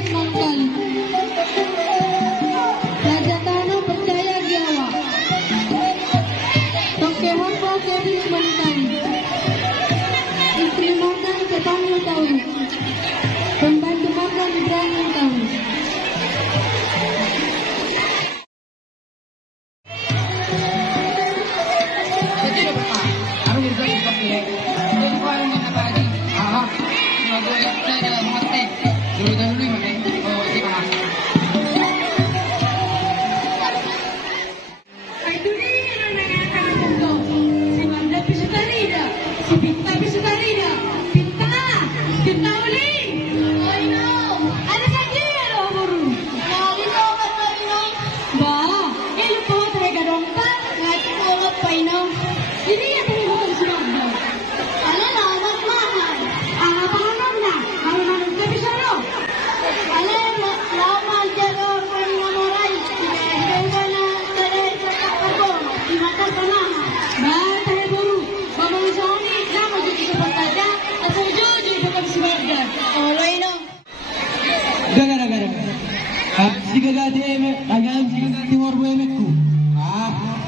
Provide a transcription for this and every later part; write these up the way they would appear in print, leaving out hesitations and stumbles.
Siap mangkal. Raja Tanah percaya Giawa. Toke Hopo Kevin Mantan. Istri Mantan Kepanggil Taurus. Pembantu Mantan Ibrahim Taurus.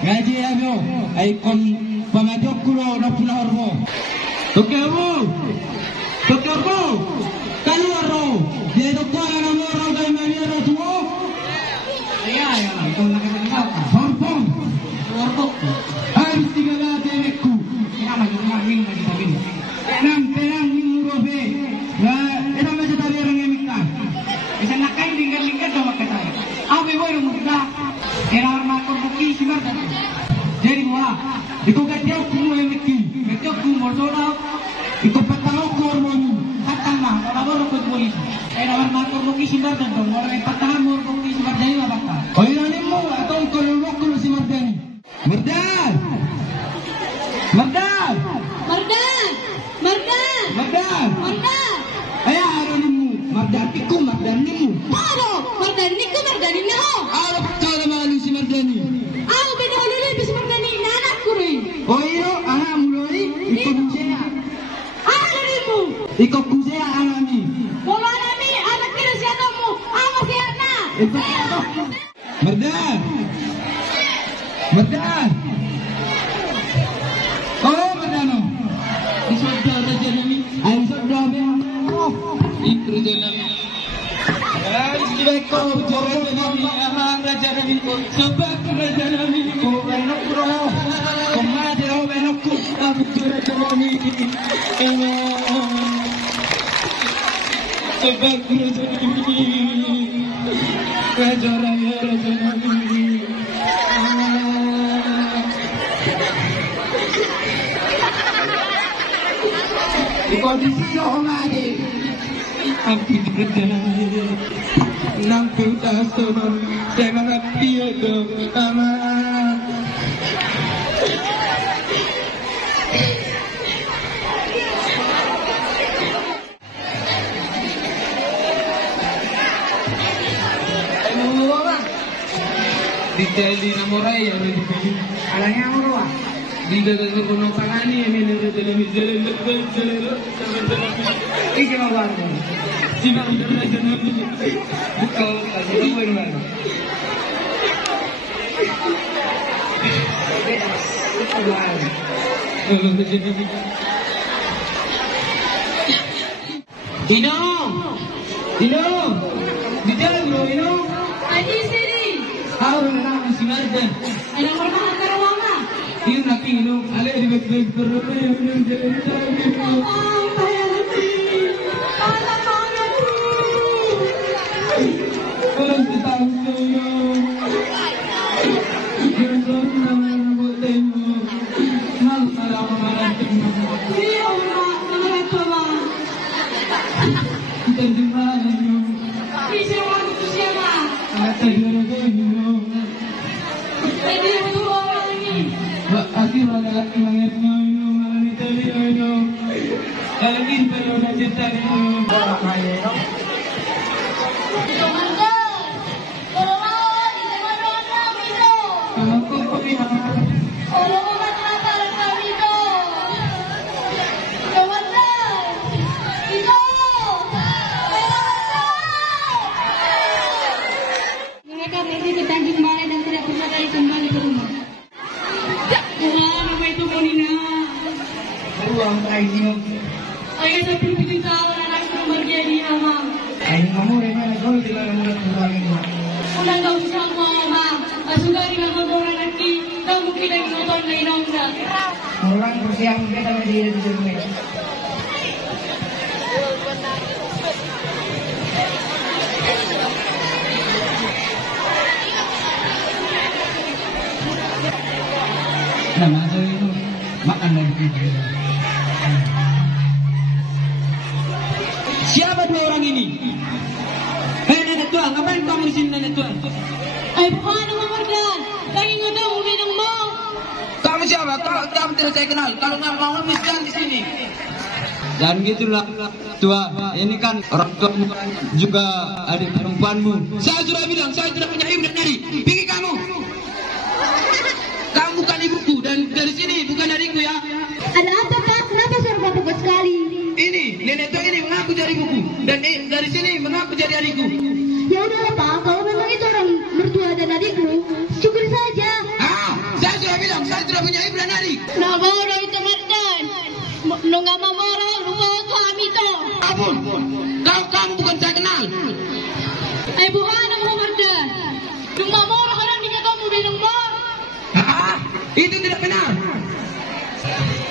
Gaji ayo, aikon pamajokuro na punarmo. Tokero, kaluaro. Dia doktor na moro kay Maria tuo. Ay, ikaw na kakakita. Horpong. Harus tigagati meku. Kama yung manging magitabi. Tenang minurobe. Na ina majatari ang emika. Isa nakay lingkar daw makatay. Abe boy rumda. Era arma korbuki simar dan. Jadi wah, iko gadyo kumu emiki. Gadyo kumu mordola. Iko patalo kormoni. Katama, labor ko polisi. Era arma korbuki simar dan dong. Orang patamo korbuki simar jadi apa kah? Oh ini mo atong korbuki simar dani. Merdan. Ayah aronimu. Mardaniku. Ano? Mardaniku, Mardanina ho. Ano para malu si Mardani? Ako binahulili si Mardani, nanak ko rin. O iyo, anak mo rin, ikaw kusaya. Ano mo? Ikaw kusaya anami. Wala nami, anak kina siya mo. Ama siya na. Mardan. Oh, Mardano. Isodda raja nami. Ay, isodda mo. Intro nami. Raja Nabi, sebab Raja Nabi, kau benak bro, kau mati kau benakku, aku Raja Nabi, sebab Raja Nabi, Raja Nabi. Di kondisi orang Aku berjalan nampu tasawuf dengan dia ama. Di tali namorai ya di alanya morwa. Di dalam kono tangani ini dalam jalan. Iki mawar. Sima udah jalan. Buka lagi mana? Dino, di jalan bro, Dino. Aji sini. Tahu nama si Mardan. Ada orang karawanga. Ini nak Dino, ale di beg terus jalan. Kalau kita tahu Ay mamure mana gol di dalam mulut kurangin mo. Ulang daw sa mama. Asugari nga maburan at ki. Kamu kinagluton na inong na. Orang bersiang kita media di sini. Nama saya itu makan lagi. Siapa dua orang ini? Nenek tua, ngapain kamu di sini nenek tua? Ay, bukan mo Morgan. Lagi nga daw uminang mo. Kamu siapa? Kamu tidak saya kenal. Kalau nggak mau jangan di sini. Dan gitulah tua. Ini kan orang tua juga adik perempuanmu. Saya sudah bilang, saya tidak punya ibu dan dari. Pergi kamu. Kamu bukan ibuku dan dari sini bukan dariku ya. Ada apa Pak? Kenapa suara Bapak kuat sekali? Ini nenek tua ini mengaku jadi ibuku dan dari sini mengaku jadi adikku. Ya udahlah Pak, kalau memang itu orang mertua dan adikmu, syukur saja. Saya sudah bilang, saya tidak punya ibu dan adik. Namoro itu Mardan. Nungga mamoro, lupa kami to. Ampun, kamu bukan saya kenal. Ay, bukan mo Mardan. Nung mamoro ka lang, hindi ka kamu binang mo. Itu tidak benar.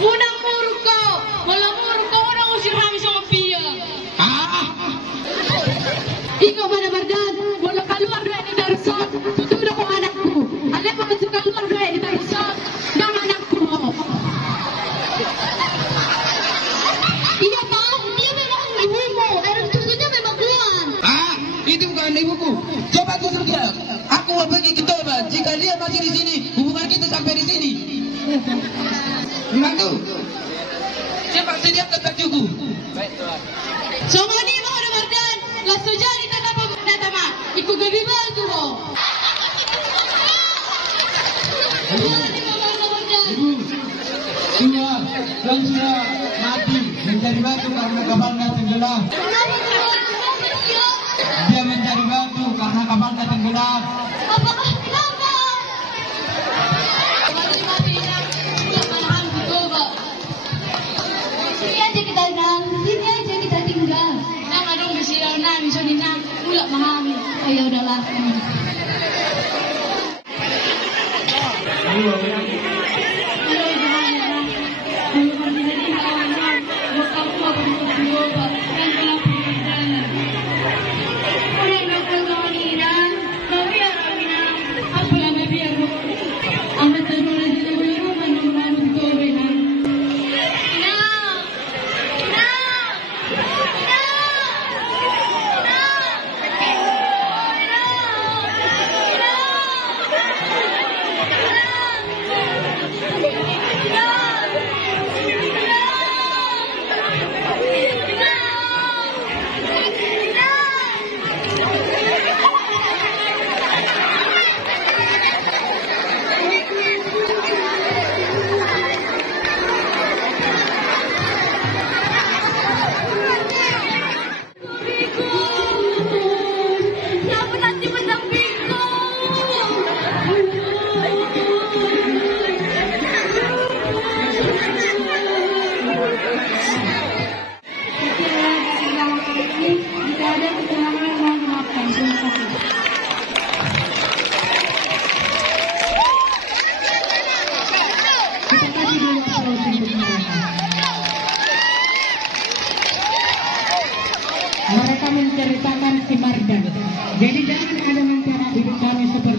Unang murug ko. Walang murug ko, unang usir kami sa kapiya. Ikaw ba na Mardan? Wala kaluar doon ni Darson. Tutulog ko anak ko. Alam mo, sa kaluar doon ni Darson. Ng anak ko. Iya pa, dia memang ibumu. Pero susunya memang keluar. Itu bukan ibuku. Coba tutup dia. Aku mau pergi ke Toba. Jika dia masih di sini, hubungan kita sampai di sini. Membantu. Cepat sediakan bajuku. So mani mo na Mardan. Lasto dyan, ito na po natama. Ikugabibal ko mo. Ibu, tua dan sudah mati menjadi batu karena kapalnya tenggelam. Dia menjadi batu karena kapalnya tenggelam. Apakah kenapa? Mati na. Kepalahan ko ba? Sini aja kita nang. Sini aja kita tinggal. Nang adong bersilau na. Misalnya nang. Ulak mahami. Oh ya udahlah. Halo, ibu hanya nang. Dulu kan tidak tinggal nang. Bukan aku apa untuk ba? Kan kalau perjalanan. Orang nak kegawaniran. Biar kami nang. Apa yang biar mo? Amat terlalu jadi berumah nang untuk benar. Mereka menceritakan si Mardan. Jadi jangan ada mencari hidup kami seperti